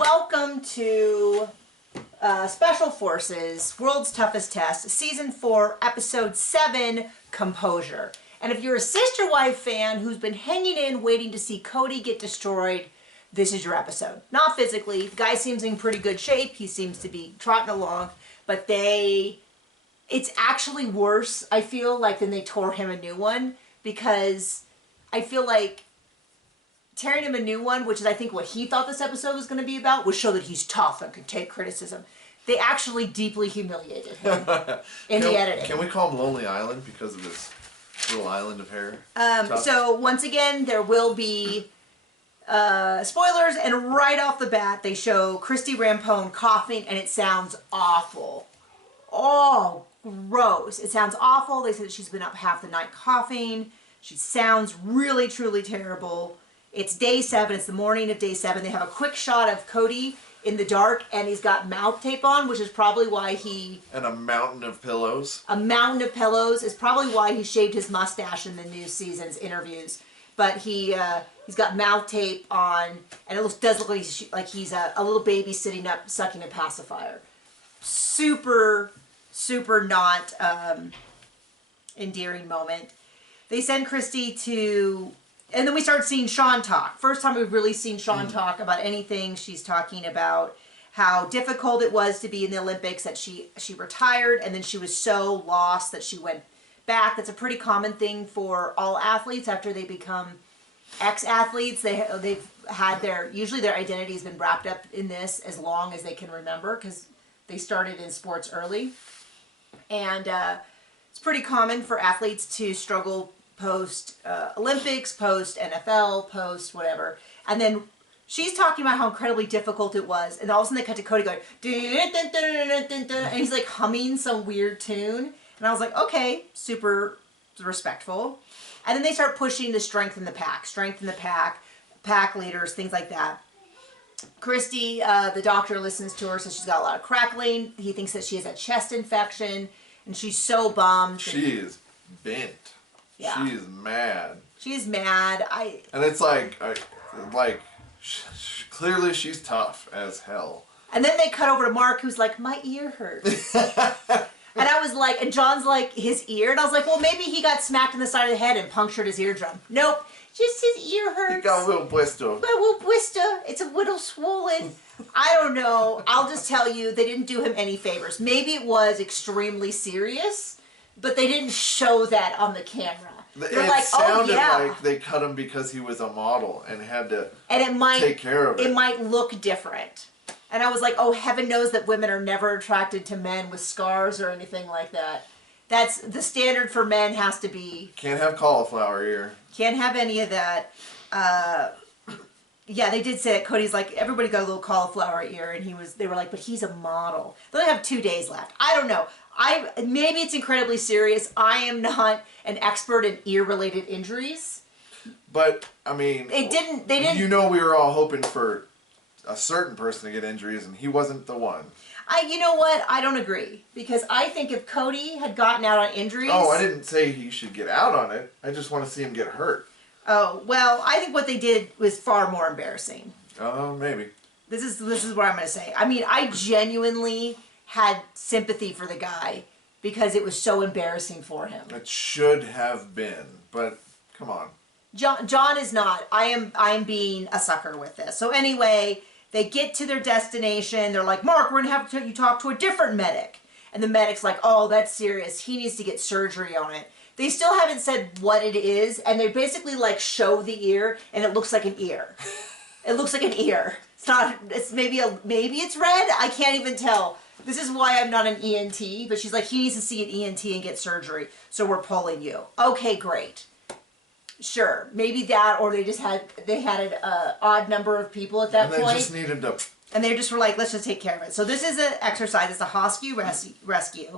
Welcome to Special Forces, World's Toughest Test, Season 4, Episode 7, Composure. And if you're a Sister Wife fan who's been hanging in waiting to see Kody get destroyed, this is your episode. Not physically. The guy seems in pretty good shape. He seems to be trotting along. But it's actually worse, I feel like, than they tore him a new one. Because I feel like tearing him a new one, which is I think what he thought this episode was going to be about, was show that he's tough and can take criticism. They actually deeply humiliated him in the editing. Can we call him Lonely Island because of his little island of hair? So once again, there will be spoilers, and right off the bat, they show Christy Rampone coughing, and it sounds awful. Oh, gross. It sounds awful. They said that she's been up half the night coughing. She sounds really, truly terrible. It's day 7. It's the morning of day 7. They have a quick shot of Kody in the dark, and he's got mouth tape on, which is probably why he... And a mountain of pillows. A mountain of pillows is probably why he shaved his mustache in the new season's interviews. But he's got mouth tape on, and it does look like he's a little baby sitting up sucking a pacifier. Super, super not endearing moment. They send Christy to... And then we start seeing Sean talk. First time we've really seen Sean talk about anything. She's talking about how difficult it was to be in the Olympics, that she retired, and then she was so lost that she went back. That's a pretty common thing for all athletes after they become ex-athletes. They've had usually their identity has been wrapped up in this as long as they can remember, because they started in sports early. And it's pretty common for athletes to struggle post Olympics, post NFL, post whatever. And then she's talking about how incredibly difficult it was, and all of a sudden they cut to Kody going dun, dun, dun, dun, dun, dun, and he's like humming some weird tune, and I was like, okay, super respectful. And then they start pushing the strength in the pack, pack leaders, things like that. Christy, the doctor, listens to her, so she's got a lot of crackling. He thinks that she has a chest infection, and she's so bummed. She is bent. Yeah. She is mad. She's mad. And it's like clearly she's tough as hell. And then they cut over to Mark, who's like, my ear hurts. And I was like, and John's like, his ear? And I was like, well, maybe he got smacked in the side of the head and punctured his eardrum. Nope, just his ear hurts. He got a little blister. It's a little swollen. I don't know. I'll just tell you, they didn't do him any favors. Maybe it was extremely serious, but they didn't show that on the camera. They're like, sounded oh, yeah. like they cut him because he was a model and had to take care of it. It might look different. And I was like, oh, heaven knows that women are never attracted to men with scars or anything like that. That's the standard for men has to be... Can't have cauliflower ear. Can't have any of that. Yeah, they did say it. Cody's like, everybody got a little cauliflower ear, and they were like, but he's a model. They only have 2 days left. I don't know. Maybe it's incredibly serious. I am not an expert in ear-related injuries. But, I mean... They didn't... You know, we were all hoping for a certain person to get injuries, and he wasn't the one. You know what? I don't agree. Because I think if Kody had gotten out on injuries... Oh, I didn't say he should get out on it. I just want to see him get hurt. Oh, well, I think what they did was far more embarrassing. Oh, maybe. This is what I'm going to say. I mean, I genuinely had sympathy for the guy because it was so embarrassing for him. It should have been, but come on. John is not. I am being a sucker with this. So anyway, they get to their destination. They're like, Mark, we're going to have you talk to a different medic. And the medic's like, oh, that's serious. He needs to get surgery on it. They still haven't said what it is, and they basically like show the ear, and it looks like an ear. It looks like an ear. It's not. It's maybe it's red. I can't even tell. This is why I'm not an ENT. But she's like, he needs to see an ENT and get surgery, so we're pulling you. Okay, great. Sure, maybe that, or they had an odd number of people at that point. They just needed to. And they just were like, let's just take care of it. So this is an exercise. It's a hostage rescue.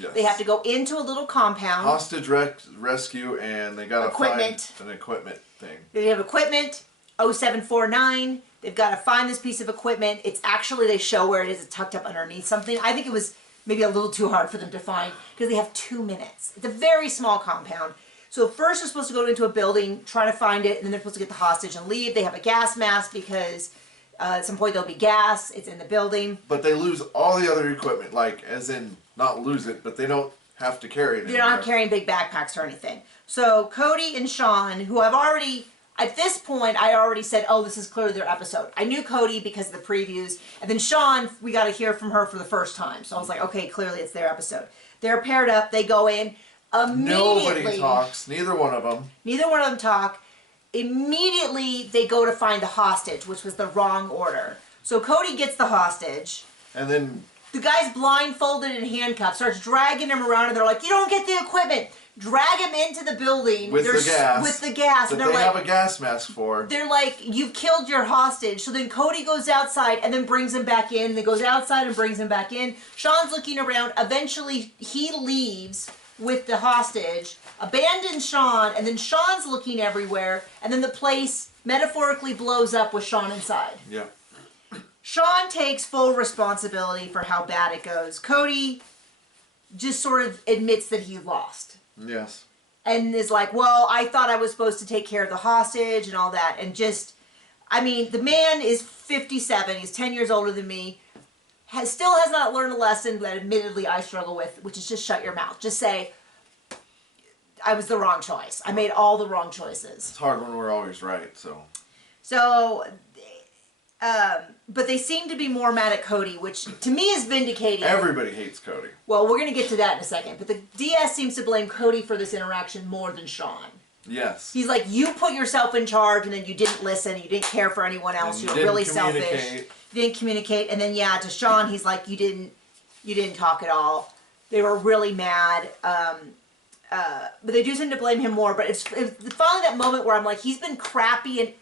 Yes. They have to go into a little compound. Hostage rescue, and they got to find an equipment thing. They have equipment, 0749. They've got to find this piece of equipment. It's actually, they show where it is. It's tucked up underneath something. I think it was maybe a little too hard for them to find because they have 2 minutes. It's a very small compound. So first they're supposed to go into a building, try to find it, and then they're supposed to get the hostage and leave. They have a gas mask because At some point there'll be gas. It's in the building. But they lose all the other equipment, like as in not lose it, but they don't have to carry it. They're not carrying big backpacks or anything. So Kody and Sean, who I've already, at this point, I already said, oh, this is clearly their episode. I knew Kody because of the previews. And then Sean, we got to hear from her for the first time. So I was like, okay, clearly it's their episode. They're paired up. They go in. Immediately. Nobody talks. Neither one of them. Neither one of them talk. Immediately, they go to find the hostage, which was the wrong order. So Kody gets the hostage. And then the guy's blindfolded and handcuffed, starts dragging him around, and they're like, you don't get the equipment. Drag him into the building. With the gas. With the gas. That and they have a gas mask for. They're like, you've killed your hostage. So then Kody goes outside and then brings him back in. Then goes outside and brings him back in. Sean's looking around. Eventually, he leaves with the hostage, abandons Sean, and then Sean's looking everywhere, and then the place metaphorically blows up with Sean inside. Yeah. Sean takes full responsibility for how bad it goes. Kody just sort of admits that he lost. Yes. And is like, well, I thought I was supposed to take care of the hostage and all that. And just, I mean, the man is 57. He's 10 years older than me. Still has not learned a lesson that admittedly I struggle with, which is just shut your mouth. Just say, I was the wrong choice. I made all the wrong choices. It's hard when we're always right, so. So, but they seem to be more mad at Kody, which to me is vindicating. Everybody hates Kody. Well, we're going to get to that in a second. But the DS seems to blame Kody for this interaction more than Sean. Yes. He's like, you put yourself in charge, and then you didn't listen, you didn't care for anyone else, you were really selfish. You didn't communicate, and then yeah, to Sean, he's like, you didn't talk at all. They were really mad. But they do seem to blame him more. But it's finally that moment where I'm like, he's been crappy in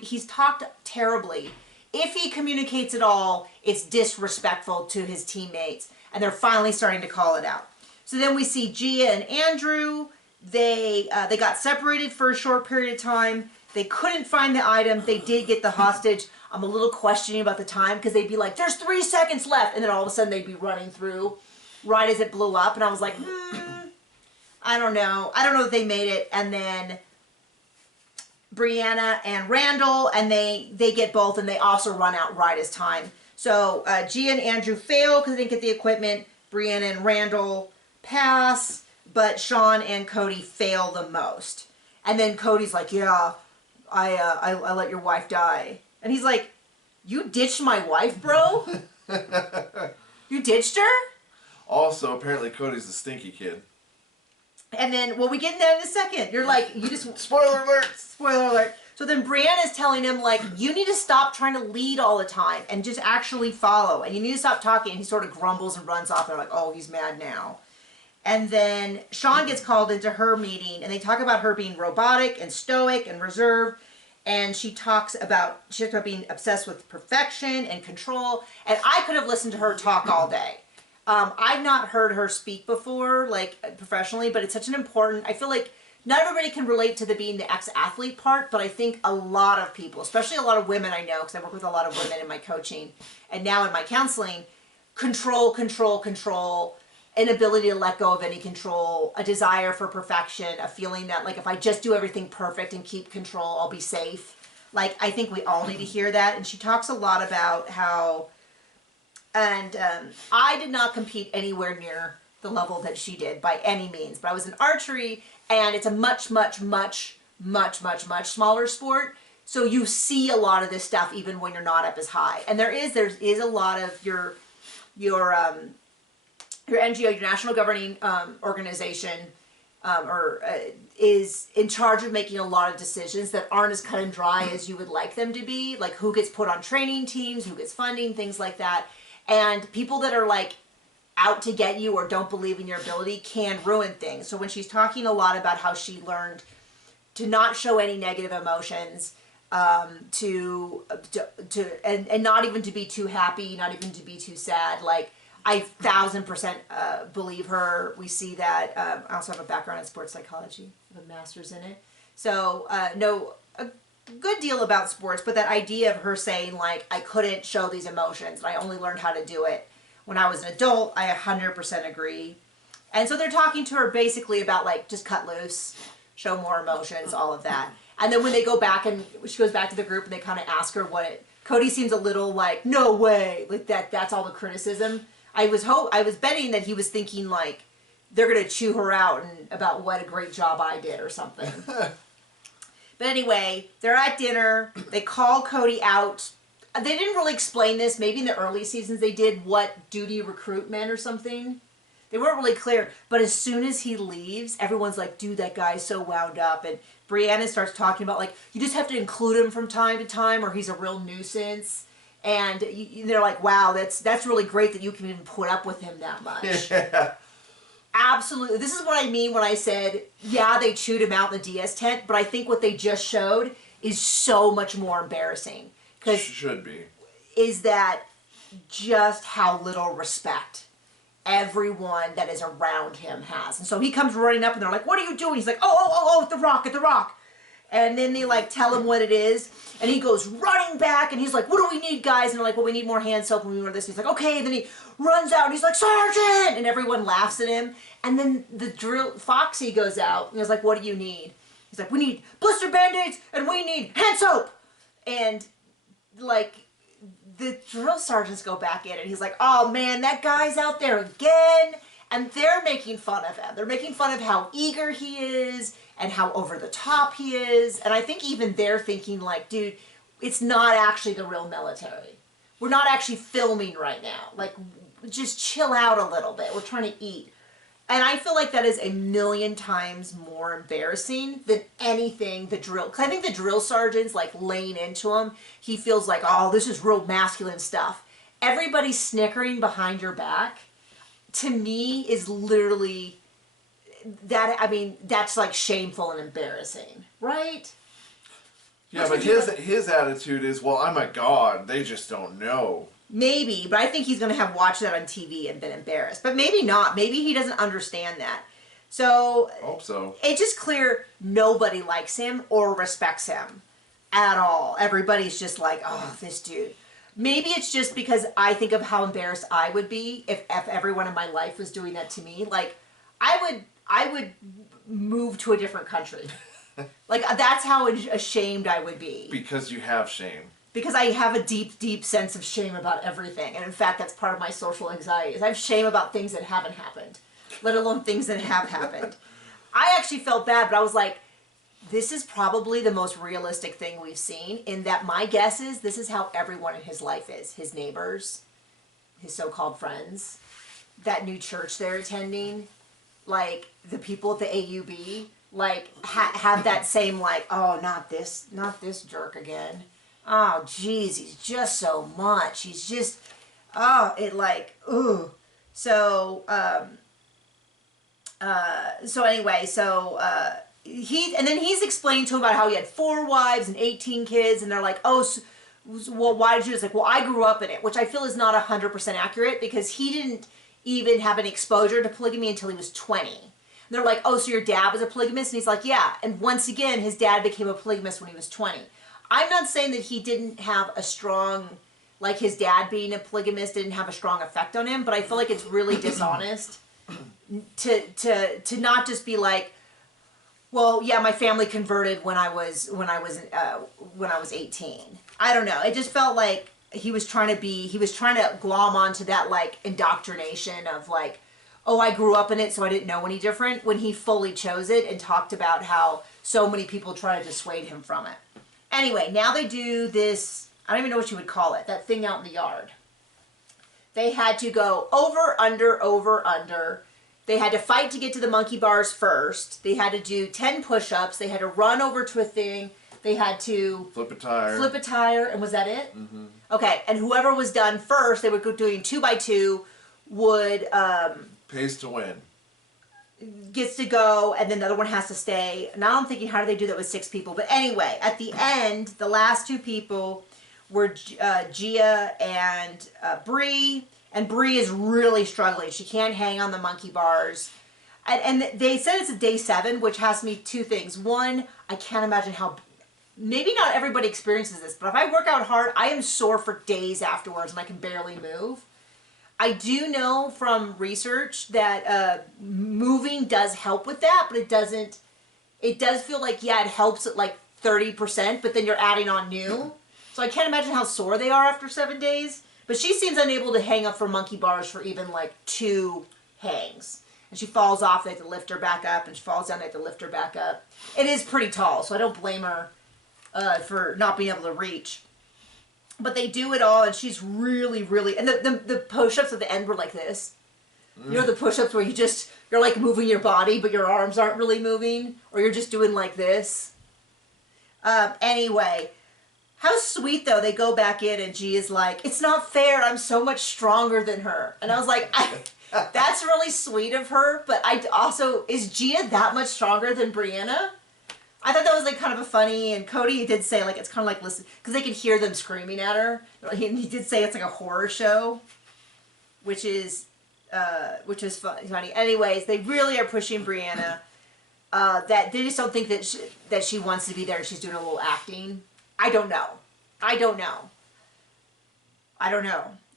he's talked terribly. If he communicates at all, it's disrespectful to his teammates, and they're finally starting to call it out. So then we see Gia and Andrew. They got separated for a short period of time. They couldn't find the item. They did get the hostage. I'm a little questioning about the time because they'd be like, there's 3 seconds left. And then all of a sudden they'd be running through right as it blew up. And I was like, I don't know. I don't know if they made it. And then Brianna and Randall, and they get both, and they also run out right as time. So Gia and Andrew fail because they didn't get the equipment. Brianna and Randall pass, but Sean and Kody fail the most. And then Cody's like, yeah, I let your wife die. And he's like, you ditched my wife, bro? You ditched her? Also, apparently Cody's the stinky kid. And then, well, we get into that in a second. You're like, you just... Spoiler alert! Spoiler alert. So then Brianna's telling him, like, you need to stop trying to lead all the time and just actually follow. And you need to stop talking. And he sort of grumbles and runs off. They're like, oh, he's mad now. And then Sean gets called into her meeting, and they talk about her being robotic and stoic and reserved. And she talks about being obsessed with perfection and control. And I could have listened to her talk all day. I've not heard her speak before, like, professionally, but it's such an important, I feel like not everybody can relate to the being the ex-athlete part, but I think a lot of people, especially a lot of women I know, because I work with a lot of women in my coaching and now in my counseling, control, inability to let go of any control, a desire for perfection, a feeling that, like, if I just do everything perfect and keep control, I'll be safe. Like, I think we all need to hear that. And she talks a lot about how, and I did not compete anywhere near the level that she did by any means, but I was in archery, and it's a much smaller sport. So you see a lot of this stuff even when you're not up as high. And there is a lot of your NGO, your national governing organization, is in charge of making a lot of decisions that aren't as cut and dry as you would like them to be, like who gets put on training teams, who gets funding, things like that. And people that are like out to get you or don't believe in your ability can ruin things. So when she's talking a lot about how she learned to not show any negative emotions, and not even to be too happy, not even to be too sad, like, I 1000% believe her. We see that. I also have a background in sports psychology. I have a master's in it. So, know a good deal about sports, but that idea of her saying, like, I couldn't show these emotions, and I only learned how to do it when I was an adult, I 100% agree. And so they're talking to her basically about, like, just cut loose, show more emotions, all of that. And then when they go back and she goes back to the group and they kind of ask her what Kody seems a little like, no way, like that's all the criticism. I was betting that he was thinking like they're gonna chew her out and about what a great job I did or something. But anyway, they're at dinner. They call Kody out. They didn't really explain this. Maybe in the early seasons they did what duty recruitment or something. They weren't really clear. But as soon as he leaves, everyone's like, dude, that guy's so wound up. And Brianna starts talking about, like, you just have to include him from time to time or he's a real nuisance. And they're like, wow, that's really great that you can even put up with him that much. Yeah. Absolutely. This is what I mean when I said, yeah, they chewed him out in the DS tent, but I think what they just showed is so much more embarrassing. Should be. Is that just how little respect everyone that is around him has. And so he comes running up and they're like, what are you doing? He's like, oh, at the rock. And then they like tell him what it is. And he goes running back and he's like, what do we need, guys? And they're like, well, we need more hand soap and we need more this. And he's like, okay. And then he runs out and he's like, Sergeant! And everyone laughs at him. And then Foxy goes out and he's like, what do you need? He's like, we need blister band-aids and we need hand soap. And like, the drill sergeants go back in and he's like, oh man, that guy's out there again. And they're making fun of him. They're making fun of how eager he is and how over the top he is. And I think even they're thinking like, dude, it's not actually the real military. We're not actually filming right now. Like, just chill out a little bit. We're trying to eat. And I feel like that is a million times more embarrassing than anything the drill. Because I think the drill sergeant's like laying into him. He feels like, oh, this is real masculine stuff. Everybody snickering behind your back, to me, is literally that. I mean, that's like shameful and embarrassing, right? Yeah, but his attitude is, well, I'm a god. They just don't know. Maybe, but I think he's going to have watched that on TV and been embarrassed. But maybe not. Maybe he doesn't understand that. So, hope so. It's just clear nobody likes him or respects him at all. Everybody's just like, oh, this dude. Maybe it's just because I think of how embarrassed I would be if everyone in my life was doing that to me. Like, I would move to a different country. Like, that's how ashamed I would be. Because you have shame. Because I have a deep, deep sense of shame about everything. And in fact, that's part of my social anxiety. Is I have shame about things that haven't happened, let alone things that have happened. I actually felt bad, but I was like, this is probably the most realistic thing we've seen, in that my guess is this is how everyone in his life is. His neighbors, his so-called friends, that new church they're attending, like the people at the AUB, like have that same like, oh, not this jerk again. Oh, geez, he's just so much. He's just, it like, ooh. So, and then he's explaining to him about how he had 4 wives and 18 kids, and they're like, oh, so, well, why did you? It's like, well, I grew up in it, which I feel is not 100% accurate, because he didn't even have any exposure to polygamy until he was 20. And they're like, oh, so your dad was a polygamist? And he's like, yeah. And once again, his dad became a polygamist when he was 20. I'm not saying that he didn't have a strong, like his dad being a polygamist didn't have a strong effect on him, but I feel like it's really dishonest to not just be like, well, yeah, my family converted when I was 18. I don't know. It just felt like he was trying to glom onto that like indoctrination of like, oh, I grew up in it, so I didn't know any different, when he fully chose it and talked about how so many people try to dissuade him from it. Anyway, now they do this, I don't even know what you would call it, that thing out in the yard. They had to go over, under. They had to fight to get to the monkey bars first. They had to do 10 push-ups. They had to run over to a thing. They had to flip a tire. And was that it? Mm-hmm. Okay, and whoever was done first, they would go doing 2 by 2, would... pays to win. Gets to go, and then the other one has to stay. Now I'm thinking, how do they do that with 6 people? But anyway, at the end, the last 2 people were Gia and Bree. And Bree is really struggling. She can't hang on the monkey bars. And they said it's a day 7, which has me 2 things. One, I can't imagine how... Maybe not everybody experiences this, but if I work out hard, I am sore for days afterwards and I can barely move. I do know from research that moving does help with that, but it does feel like, yeah, it helps at like 30%, but then you're adding on new. So I can't imagine how sore they are after 7 days. But she seems unable to hang up from monkey bars for even like 2 hangs. And she falls off, they have to lift her back up, and she falls down, they have to lift her back up. It is pretty tall, so I don't blame her for not being able to reach. But they do it all, and she's really, really... And the push-ups at the end were like this. You know the push-ups where you're like moving your body, but your arms aren't really moving? Or you're just doing like this? Anyway, how sweet, though, they go back in, and G is like, it's not fair, I'm so much stronger than her. And I was like... That's really sweet of her, but is Gia that much stronger than Brianna? I thought that was like kind of a funny, and Kody did say like it's kind of like listen, because they could hear them screaming at her. He did say it's like a horror show, which is funny. Anyways, they really are pushing Brianna. That they just don't think that she wants to be there. She's doing a little acting. I don't know.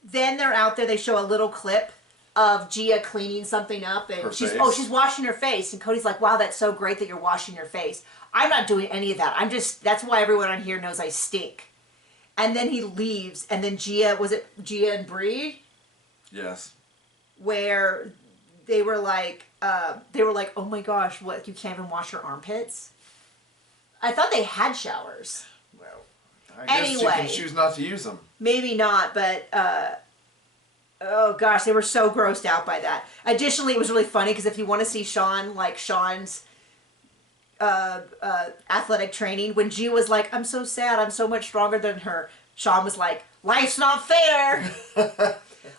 Then they're out there. They show a little clip of Gia cleaning something up, and she's washing her face, and Cody's like, wow, that's so great that you're washing your face. I'm not doing any of that. That's why everyone on here knows I stink. And then he leaves, and then was it Gia and Bree? Yes. Where they were like, oh my gosh, what, you can't even wash your armpits? I thought they had showers. Well, I guess you can choose not to use them. Maybe not, but, oh gosh, they were so grossed out by that. Additionally, it was really funny because if you want to see Sean's athletic training, when G was like, I'm so sad, I'm so much stronger than her, Sean was like, life's not fair.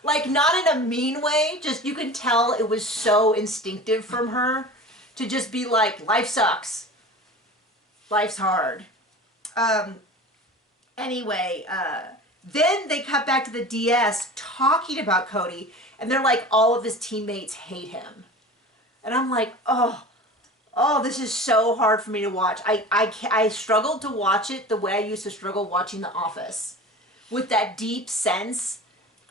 Like, not in a mean way, just you can tell it was so instinctive from her to just be like, life sucks. Life's hard. Anyway, then they cut back to the DS talking about Kody, and they're like, all of his teammates hate him. And I'm like, oh, this is so hard for me to watch. I struggled to watch it the way I used to struggle watching The Office. With that deep sense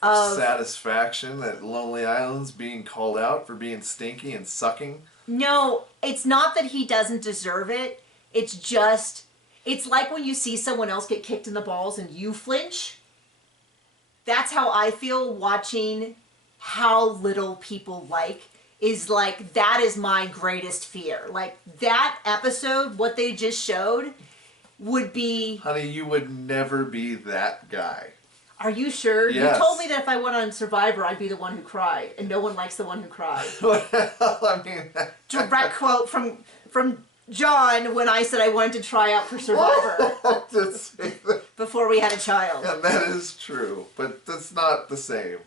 of... satisfaction at Lonely Island's being called out for being stinky and sucking. No, it's not that he doesn't deserve it. It's just... It's like when you see someone else get kicked in the balls and you flinch. That's how I feel watching how little people like, is like, that is my greatest fear. Like, that episode, what they just showed, would be... Honey, you would never be that guy. Are you sure? Yes. You told me that if I went on Survivor, I'd be the one who cried, and no one likes the one who cried. Well, I mean... Direct quote from John when I said I wanted to try out for Survivor before we had a child. And that is true, but that's not the same.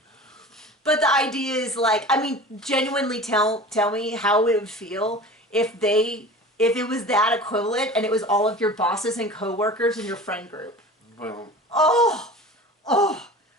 But the idea is like, I mean, genuinely tell me how it would feel if it was that equivalent and it was all of your bosses and coworkers in your friend group. Well... Oh.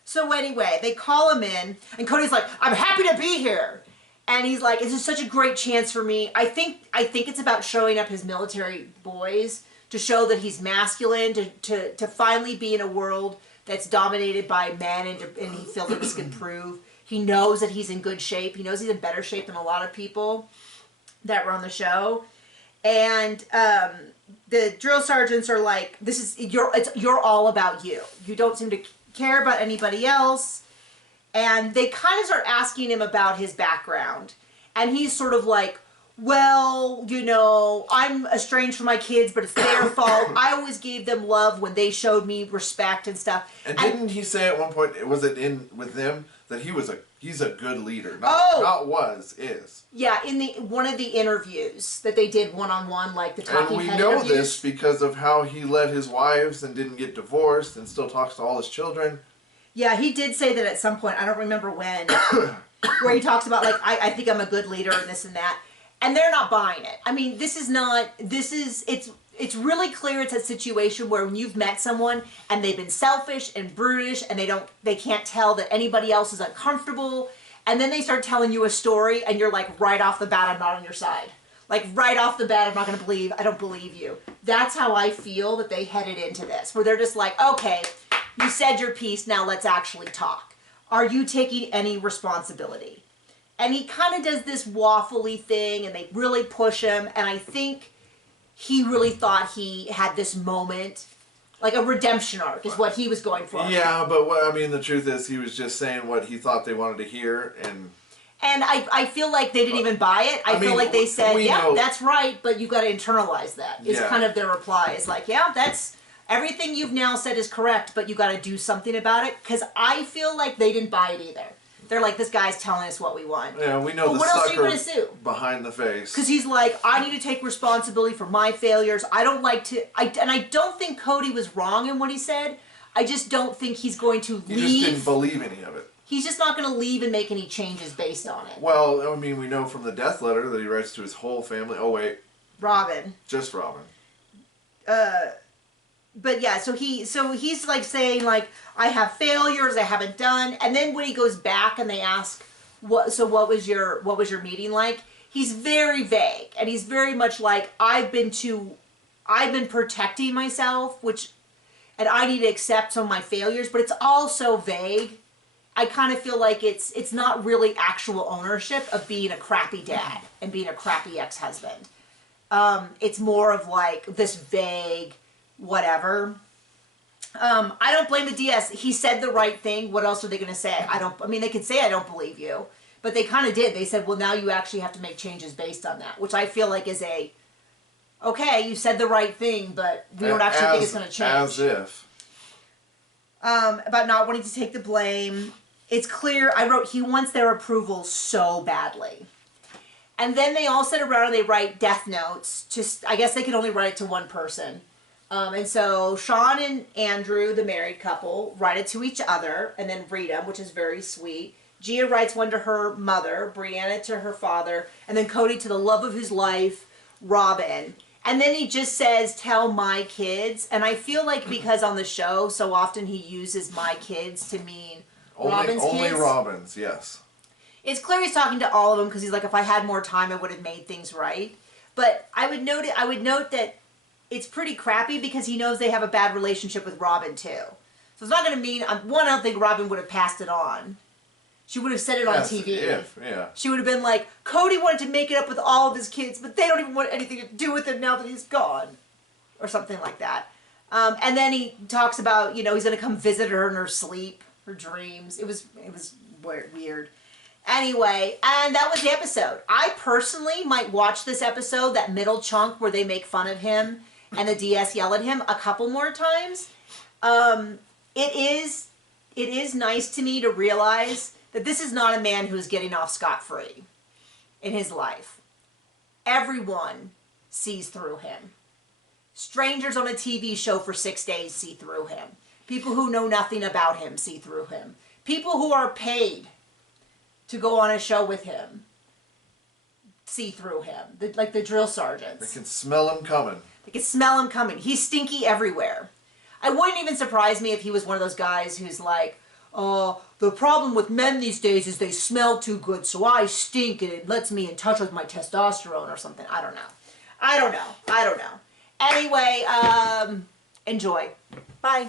So anyway, they call him in, and Cody's like, I'm happy to be here. And he's like, this is such a great chance for me. I think it's about showing up his military boys to show that he's masculine, to finally be in a world that's dominated by men, and he feels like this can prove. He knows that he's in good shape. He knows he's in better shape than a lot of people that were on the show. And the drill sergeants are like, you're all about you. You don't seem to care about anybody else. And they kind of start asking him about his background. And he's sort of like, well, you know, I'm estranged from my kids, but it's their fault. I always gave them love when they showed me respect and stuff. And didn't he say at one point, was it in with them, that he's a good leader? Is. Yeah, in one of the interviews that they did one-on-one, like the talking head interviews. And we know this because of how he led his wives and didn't get divorced and still talks to all his children. Yeah, he did say that at some point, I don't remember when, where he talks about, like, I think I'm a good leader and this and that. And they're not buying it. I mean, it's really clear it's a situation where when you've met someone and they've been selfish and brutish and they can't tell that anybody else is uncomfortable, and then they start telling you a story and you're like, right off the bat, I'm not on your side. Like, right off the bat, I don't believe you. That's how I feel that they headed into this, where they're just like, okay, you said your piece, now let's actually talk. Are you taking any responsibility? And he kind of does this waffly thing, and they really push him, and I think he really thought he had this moment Like a redemption arc is what he was going for. Yeah, but the truth is he was just saying what he thought they wanted to hear, and I feel like they didn't even buy it. I feel like they said, yeah, that's right, but you got to internalize that. It's kind of their reply. It's like, yeah, that's everything you've now said is correct, but you got to do something about it. Because I feel like they didn't buy it either. They're like, this guy's telling us what we want. Yeah, we know the what else are you sucker going to sue? Behind the face. Because he's like, I need to take responsibility for my failures. I don't like to... and I don't think Kody was wrong in what he said. I just don't think he's going to leave. He just didn't believe any of it. He's just not going to leave and make any changes based on it. Well, we know from the death letter that he writes to his whole family. Oh, wait. Robin. Just Robin. But yeah, so he's like saying like, I have failures, I haven't done, and then when he goes back and they ask, what was your meeting like? He's very vague, and he's very much like, I've been protecting myself, and I need to accept some of my failures, but it's all so vague. I kind of feel like it's not really actual ownership of being a crappy dad and being a crappy ex-husband. It's more of like this vague whatever. I don't blame the DS. He said the right thing. What else are they going to say? They could say I don't believe you, but they kind of did. They said, well, now you actually have to make changes based on that, which I feel like is okay, you said the right thing, but we don't actually think it's going to change. As if. About not wanting to take the blame. It's clear, I wrote, he wants their approval so badly. And then they all sit around and they write death notes. I guess they can only write it to one person. And so Sean and Andrew, the married couple, write it to each other and then read them, which is very sweet. Gia writes one to her mother, Brianna to her father, and then Kody to the love of his life, Robin. And then he just says, tell my kids. And I feel like because on the show, so often he uses my kids to mean Robin's kids. Only Robin's, yes. It's clear he's talking to all of them because he's like, if I had more time, I would have made things right. But I would note that it's pretty crappy because he knows they have a bad relationship with Robin too. So it's not going to mean, one, I don't think Robin would have passed it on. She would have said it on TV. Yeah. She would have been like, Kody wanted to make it up with all of his kids, but they don't even want anything to do with him now that he's gone. Or something like that. And then he talks about, he's going to come visit her in her sleep, her dreams. It was weird. Anyway, and that was the episode. I personally might watch this episode, that middle chunk where they make fun of him and the DS yell at him a couple more times. It is nice to me to realize that this is not a man who is getting off scot-free in his life. Everyone sees through him. Strangers on a TV show for 6 days see through him. People who know nothing about him see through him. People who are paid to go on a show with him see through him. Like the drill sergeants. They can smell him coming. They can smell him coming. He's stinky everywhere. I wouldn't even surprise me if he was one of those guys who's like, oh, the problem with men these days is they smell too good, so I stink and it lets me in touch with my testosterone or something. I don't know. Anyway, enjoy. Bye.